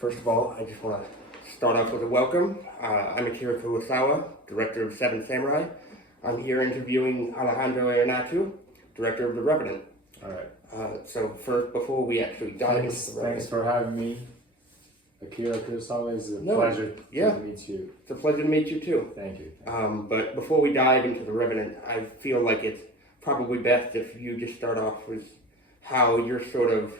First of all, I just want to start off with a welcome. I'm Akira Kurosawa, director of Seven Samurai. I'm here interviewing Alejandro Iñárritu, director of The Revenant. All right. So first, before we actually dive into The Revenant... Thanks for having me. Akira Kurosawa, it's a pleasure to meet you. It's a pleasure to meet you too. Thank you. But before we dive into The Revenant, I feel like it's probably best if you just start off with how your sort of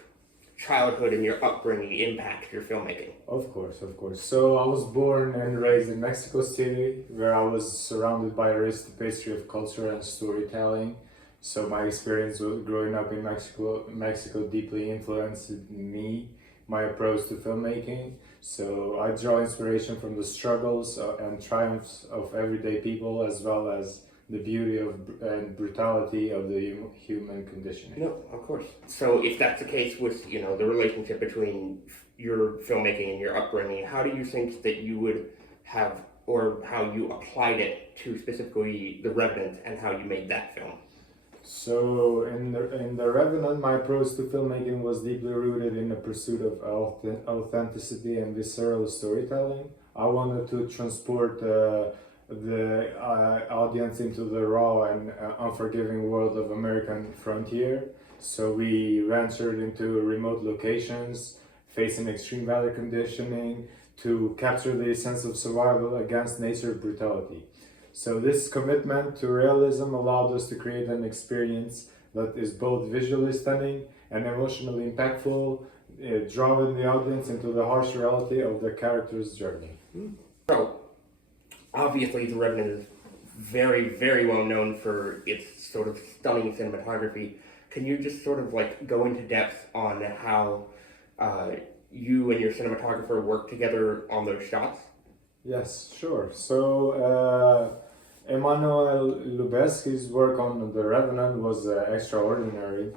childhood and your upbringing impact your filmmaking. Of course. So I was born and raised in Mexico City, where I was surrounded by a rich tapestry of culture and storytelling. So my experience with growing up in Mexico deeply influenced me, my approach to filmmaking. So I draw inspiration from the struggles and triumphs of everyday people, as well as the beauty and brutality of the human condition. No, of course. So if that's the case with, the relationship between your filmmaking and your upbringing, how do you think that you would have, or how you applied it to specifically The Revenant and how you made that film? So in the Revenant, my approach to filmmaking was deeply rooted in the pursuit of authenticity and visceral storytelling. I wanted to transport the audience into the raw and unforgiving world of American frontier. So we ventured into remote locations, facing extreme weather conditioning to capture the sense of survival against nature's brutality. So this commitment to realism allowed us to create an experience that is both visually stunning and emotionally impactful, drawing the audience into the harsh reality of the character's journey. So, obviously, The Revenant is very, very well known for its sort of stunning cinematography. Can you just sort of go into depth on how you and your cinematographer work together on those shots? Yes, sure. So, Emmanuel Lubezki's work on The Revenant was extraordinary.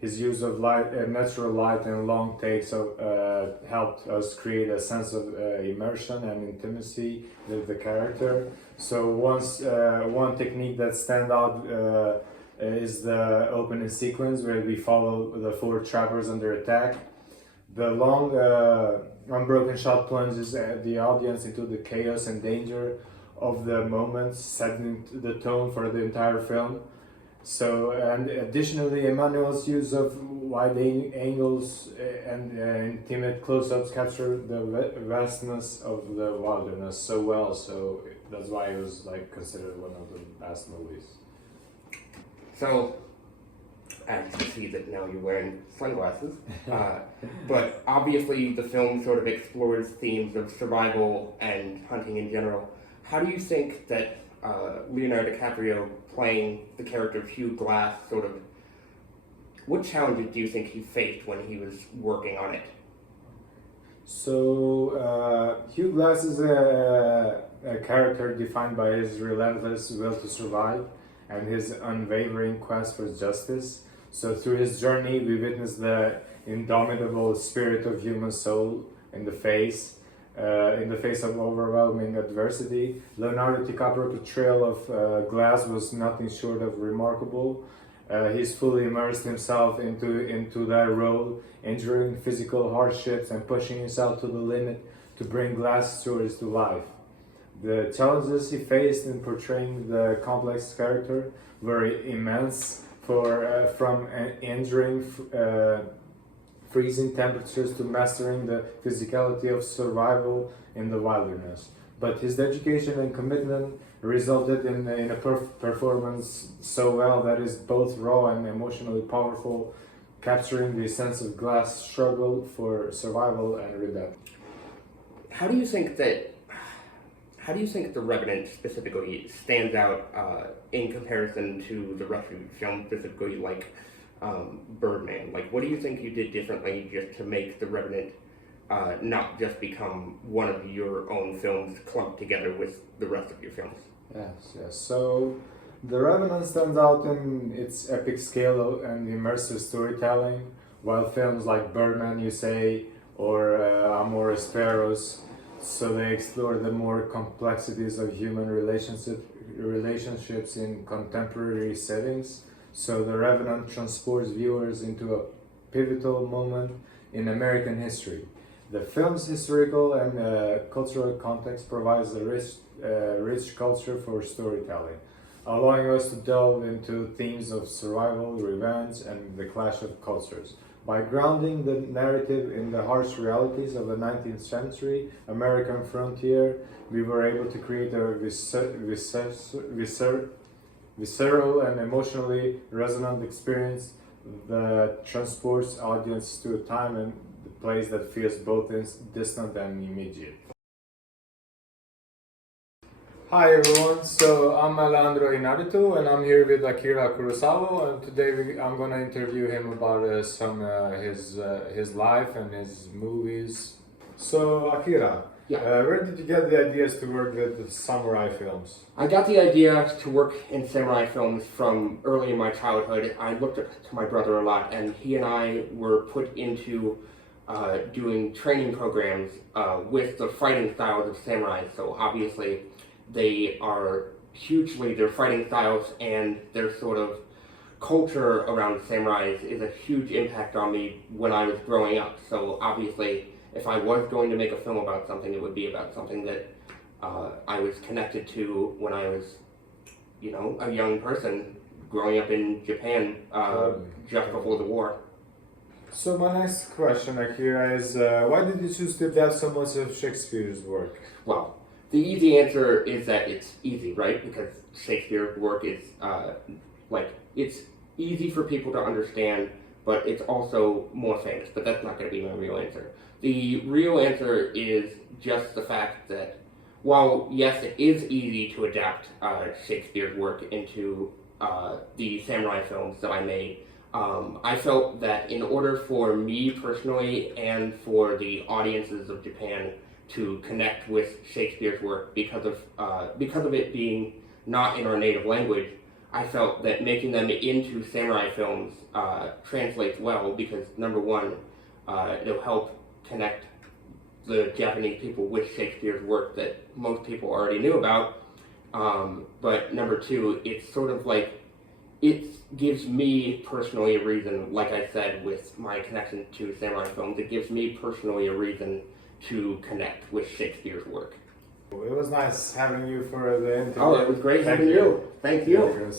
His use of natural light and long takes helped us create a sense of immersion and intimacy with the character. So one technique that stands out is the opening sequence where we follow the four trappers under attack. The long, unbroken shot plunges the audience into the chaos and danger of the moment, setting the tone for the entire film. So, and additionally, Emmanuel's use of wide angles and intimate close-ups capture the vastness of the wilderness so well. So that's why it was considered one of the best movies. So, as you see that now you're wearing sunglasses, but obviously the film sort of explores themes of survival and hunting in general. How do you think that Leonardo DiCaprio playing the character of Hugh Glass what challenges do you think he faced when he was working on it? So Hugh Glass is a character defined by his relentless will to survive and his unwavering quest for justice. So through his journey, we witness the indomitable spirit of human soul in the face of overwhelming adversity. Leonardo DiCaprio's portrayal of Glass was nothing short of remarkable. He's fully immersed himself into that role, enduring physical hardships and pushing himself to the limit to bring Glass stories to life. The challenges he faced in portraying the complex character were immense, from enduring freezing temperatures to mastering the physicality of survival in the wilderness. But his dedication and commitment resulted in a performance so well that is both raw and emotionally powerful, capturing the sense of Glass' struggle for survival and redemption. How do you think The Revenant specifically stands out in comparison to the rest of the film, specifically Birdman? What do you think you did differently just to make The Revenant not just become one of your own films clumped together with the rest of your films? Yes. So The Revenant stands out in its epic scale and immersive storytelling, while films like Birdman, you say, or Amores Perros, so they explore the more complexities of human relationships in contemporary settings. So The Revenant transports viewers into a pivotal moment in American history. The film's historical and cultural context provides a rich culture for storytelling, allowing us to delve into themes of survival, revenge, and the clash of cultures. By grounding the narrative in the harsh realities of the 19th century American frontier, we were able to create a visceral and emotionally resonant experience that transports audience to a time and the place that feels both distant and immediate. Hi everyone, so I'm Alejandro Inarritu and I'm here with Akira Kurosawa, and today I'm gonna interview him about his life and his movies. So Akira, where did you get the ideas to work with the samurai films? I got the idea to work in samurai films from early in my childhood. I looked up to my brother a lot, and he and I were put into doing training programs with the fighting styles of samurai. So obviously, their fighting styles and their sort of culture around samurais is a huge impact on me when I was growing up. So obviously, if I was going to make a film about something, it would be about something that I was connected to when I was, a young person growing up in Japan just before the war. So my next question, Akira, is why did you choose to adapt so much of Shakespeare's work? Well, the easy answer is that it's easy, right? Because Shakespeare's work is it's easy for people to understand, but it's also more famous. But that's not going to be my real answer. The real answer is just the fact that while, yes, it is easy to adapt Shakespeare's work into the samurai films that I made, I felt that in order for me personally and for the audiences of Japan to connect with Shakespeare's work because of it being not in our native language, I felt that making them into samurai films translates well because, number one, it'll help connect the Japanese people with Shakespeare's work that most people already knew about. But number two, it's sort of like, it gives me personally a reason, like I said with my connection to samurai films, it gives me personally a reason to connect with Shakespeare's work. It was nice having you for the interview. Oh, it was great having you. Thank you.